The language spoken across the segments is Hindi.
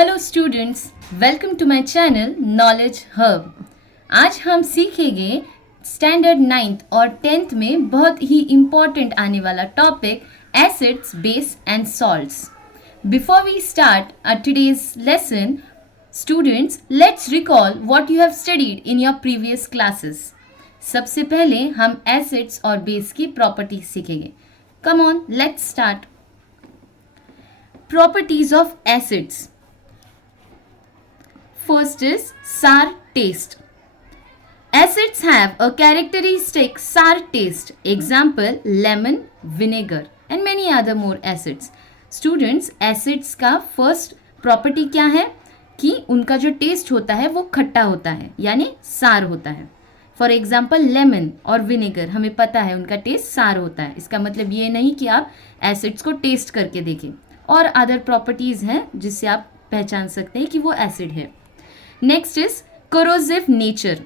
Hello students, welcome to my channel knowledge hub. आज हम सीखेंगे स्टैंडर्ड 9th और 10th में बहुत ही इम्पॉर्टेंट आने वाला topic acids, base and salts. Before we start today's lesson, students, let's recall what you have studied in your previous classes. सबसे पहले हम एसिड्स और बेस की प्रॉपर्टीज सीखेंगे। Come on, let's start. Properties of acids. First is sour taste. Acids have a characteristic sour taste. Example, lemon, vinegar and many other more acids. Students, acids का first property क्या है कि उनका जो taste होता है वो खट्टा होता है, यानी sour होता है। फॉर एग्जाम्पल लेमन और विनेगर, हमें पता है उनका टेस्ट सार होता है। इसका मतलब ये नहीं कि आप एसिड्स को टेस्ट करके देखें, और अदर प्रॉपर्टीज़ हैं जिससे आप पहचान सकते हैं कि वो एसिड है। Next is corrosive nature.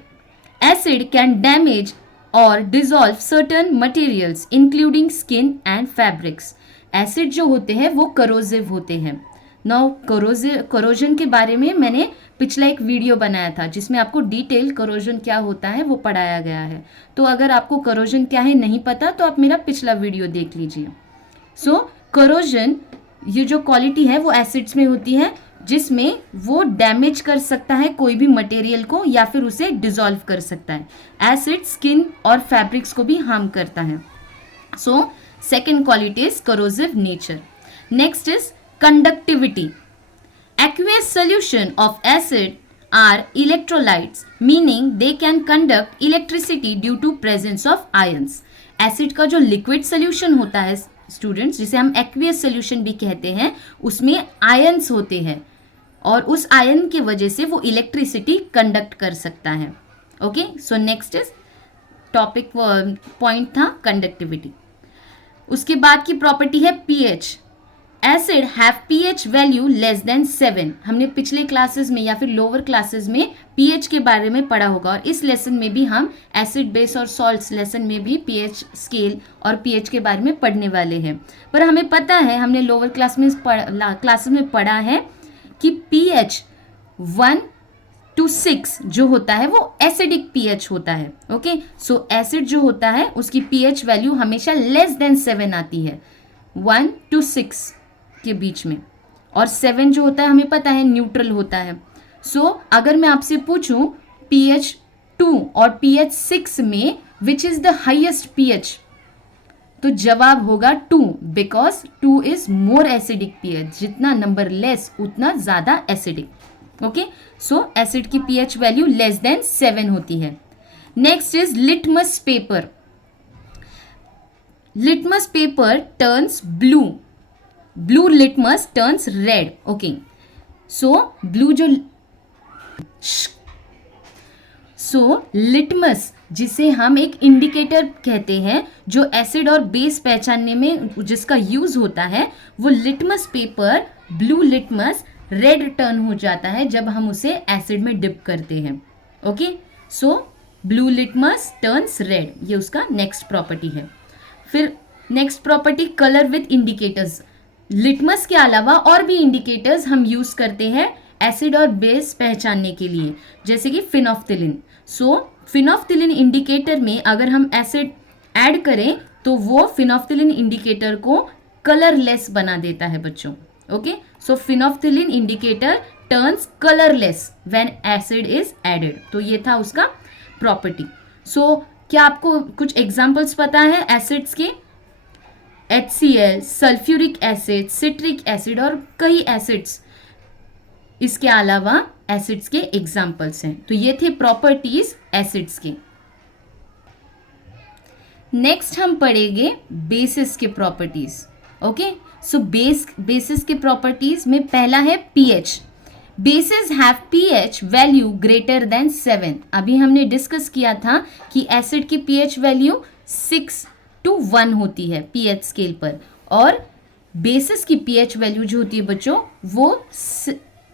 Acid can damage और dissolve certain materials including skin and fabrics. Acid जो होते हैं वो corrosive होते हैं। नाउ corrosion के बारे में मैंने पिछला एक वीडियो बनाया था जिसमें आपको डिटेल corrosion क्या होता है वो पढ़ाया गया है। तो अगर आपको corrosion क्या है नहीं पता तो आप मेरा पिछला वीडियो देख लीजिए। सो corrosion, ये जो क्वालिटी है वो एसिड्स में होती है जिसमें वो डैमेज कर सकता है कोई भी मटेरियल को या फिर उसे डिसॉल्व कर सकता है। एसिड स्किन और फैब्रिक्स को भी हार्म करता है। So second quality is corrosive nature. Next is conductivity. Aqueous solution of acid are electrolytes, meaning they can conduct electricity due to presence of ions. Acid का जो लिक्विड सोल्यूशन होता है स्टूडेंट्स, जिसे हम एक्वियस सोल्यूशन भी कहते हैं, उसमें आयंस होते हैं और उस आयन की वजह से वो इलेक्ट्रिसिटी कंडक्ट कर सकता है। Okay, so next is topic point था कंडक्टिविटी। उसके बाद की प्रॉपर्टी है pH. Acid have pH value less than 7। हमने पिछले क्लासेस में या फिर लोअर क्लासेस में पीएच के बारे में पढ़ा होगा, और इस लेसन में भी हम एसिड, बेस और सॉल्ट्स लेसन में भी पीएच स्केल और पीएच के बारे में पढ़ने वाले हैं। पर हमें पता है, हमने लोअर क्लासेस में पढ़ा है कि पीएच 1 to 6 जो होता है वो एसिडिक पीएच होता है। ओके, सो एसिड जो होता है उसकी पीएच वैल्यू हमेशा लेस देन 7 आती है, 1 to 6 के बीच में, और 7 जो होता है हमें पता है न्यूट्रल होता है। सो अगर मैं आपसे पूछूं pH 2 और pH 6 में which is the highest pH, तो जवाब होगा 2, because 2 is more acidic pH। जितना नंबर लेस उतना ज्यादा एसिडिक। ओके, सो एसिड की pH वैल्यू लेस देन 7 होती है। Next is litmus paper. Litmus paper turns blue, blue litmus turns red. Okay, so blue जो लिटमस जिसे हम एक इंडिकेटर कहते हैं, जो एसिड और बेस पहचानने में जिसका यूज होता है, वो litmus paper, blue litmus red turn हो जाता है जब हम उसे एसिड में डिप करते हैं। ओके, सो ब्लू लिटमस टर्न्स रेड, ये उसका नेक्स्ट प्रॉपर्टी है। फिर next property colour with indicators. Litmus के अलावा और भी इंडिकेटर्स हम यूज करते हैं एसिड और बेस पहचानने के लिए, जैसे कि फिनोफ्थिलिन। सो फिनोफ्थिलिन इंडिकेटर में अगर हम एसिड ऐड करें तो वो फिनोफ्थिलिन इंडिकेटर को कलरलेस बना देता है बच्चों। Okay, so phenolphthalein indicator turns colourless when acid is added. तो ये था उसका प्रॉपर्टी। सो क्या आपको कुछ एग्जांपल्स पता है एसिड्स के? HCl, sulphuric acid, citric acid और कई एसिड्स इसके अलावा एसिड्स के एग्जाम्पल्स हैं। तो ये थे प्रॉपर्टीज एसिड्स के। नेक्स्ट हम पढ़ेंगे बेसिस के प्रॉपर्टीज। ओके, सो बेसिस के प्रॉपर्टीज में पहला है pH. Basis have pH value greater than 7। अभी हमने डिस्कस किया था कि एसिड की पीएच वैल्यू 6 to 1 होती है पीएच स्केल पर, और बेसिस की पीएच वैल्यू जो होती है बच्चों वो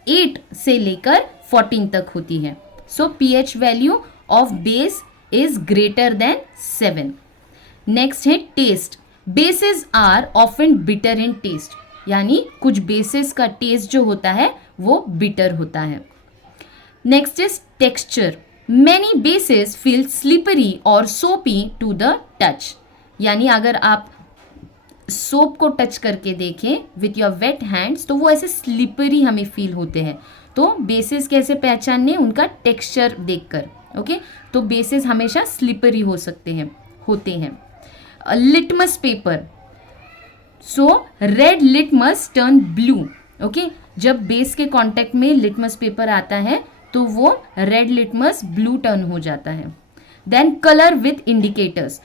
8 से लेकर 14 तक होती है। So pH value of base is greater than 7। Next है taste. Bases are often bitter in taste, यानी कुछ बेसिस का टेस्ट जो होता है वो बिटर होता है। Next is texture. Many bases feel slippery और सोपी टू द टच, यानी अगर आप सोप को टच करके देखें विथ योर वेट हैंड्स तो वो ऐसे स्लिपरी हमें फील होते हैं। तो बेसेस कैसे पहचानने, उनका टेक्सचर देखकर। ओके, तो बेसेस हमेशा स्लिपरी हो सकते हैं, होते हैं। Litmus paper, so red litmus turn blue. Okay, जब बेस के कांटेक्ट में लिटमस पेपर आता है तो वो रेड लिटमस ब्लू टर्न हो जाता है। Then colour with indicators,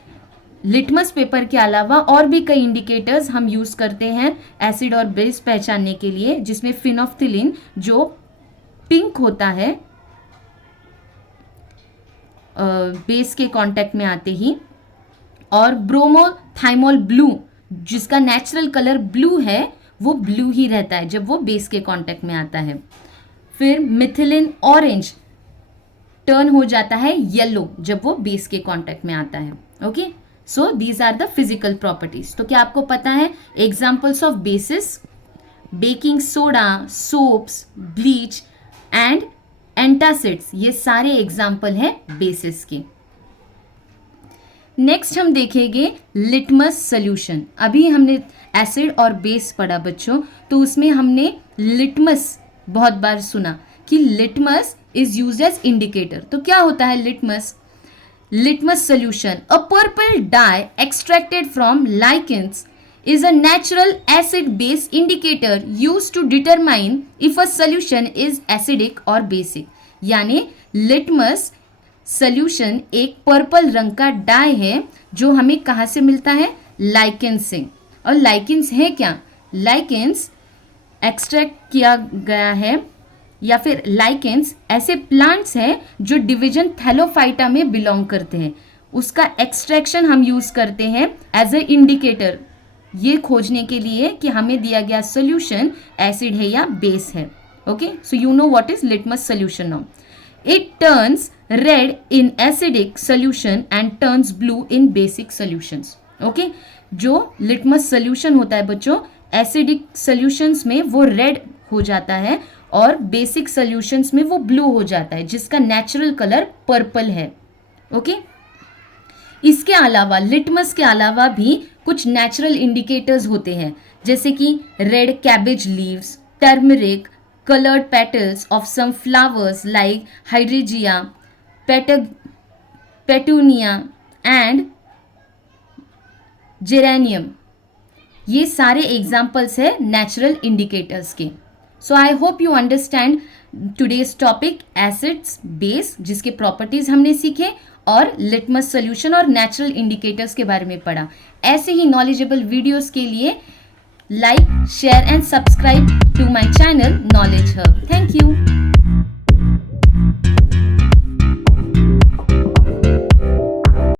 litmus paper के अलावा और भी कई इंडिकेटर्स हम यूज करते हैं एसिड और बेस पहचानने के लिए, जिसमें फिनोफ्थिलीन जो पिंक होता है बेस के कांटेक्ट में आते ही, और ब्रोमोथाइमोल ब्लू जिसका नेचुरल कलर ब्लू है वो ब्लू ही रहता है जब वो बेस के कांटेक्ट में आता है। फिर मिथिलिन ऑरेंज टर्न हो जाता है येलो जब वो बेस के कांटेक्ट में आता है। Okay, so these are the physical properties. तो क्या आपको पता है examples of bases? Baking soda, soaps, bleach and antacids, ये सारे एग्जाम्पल हैं बेसिस के। नेक्स्ट हम देखेंगे लिटमस सोल्यूशन। अभी हमने एसिड और बेस पढ़ा बच्चों, तो उसमें हमने लिटमस बहुत बार सुना कि litmus is used as indicator. तो क्या होता है litmus? Litmus solution, a purple dye extracted from lichens, is a natural acid-base indicator used to determine if a solution is acidic or basic. यानी लिटमस सोल्यूशन एक पर्पल रंग का डाई है जो हमें कहाँ से मिलता है? लाइकेंस से। और लाइकेंस है क्या? लाइकेंस एक्सट्रैक्ट किया गया है या फिर लाइकेंस ऐसे प्लांट्स हैं जो डिवीजन थैलोफाइटा में बिलोंग करते हैं, उसका एक्सट्रैक्शन हम यूज करते हैं एज अ इंडिकेटर, ये खोजने के लिए कि हमें दिया गया सोल्यूशन एसिड है या बेस है। Okay, so you know what is litmus solution now. It turns red in acidic solution and turns blue in basic solutions. Okay, जो लिटमस सोल्यूशन होता है बच्चों, एसिडिक सोल्यूशंस में वो रेड हो जाता है और बेसिक सोल्यूशंस में वो ब्लू हो जाता है, जिसका नेचुरल कलर पर्पल है। ओके, इसके अलावा लिटमस के अलावा भी कुछ नेचुरल इंडिकेटर्स होते हैं, जैसे कि red cabbage leaves, turmeric, colored petals of some flowers like hydrangeia, petunia and geranium. ये सारे एग्जाम्पल्स है नेचुरल इंडिकेटर्स के। So I hope you understand today's topic acids base, जिसके प्रॉपर्टीज हमने सीखे, और लिटमस सोल्यूशन और नेचुरल इंडिकेटर्स के बारे में पढ़ा। ऐसे ही नॉलेजेबल वीडियोस के लिए like, share and subscribe to my channel Knowledge Hub. Thank you.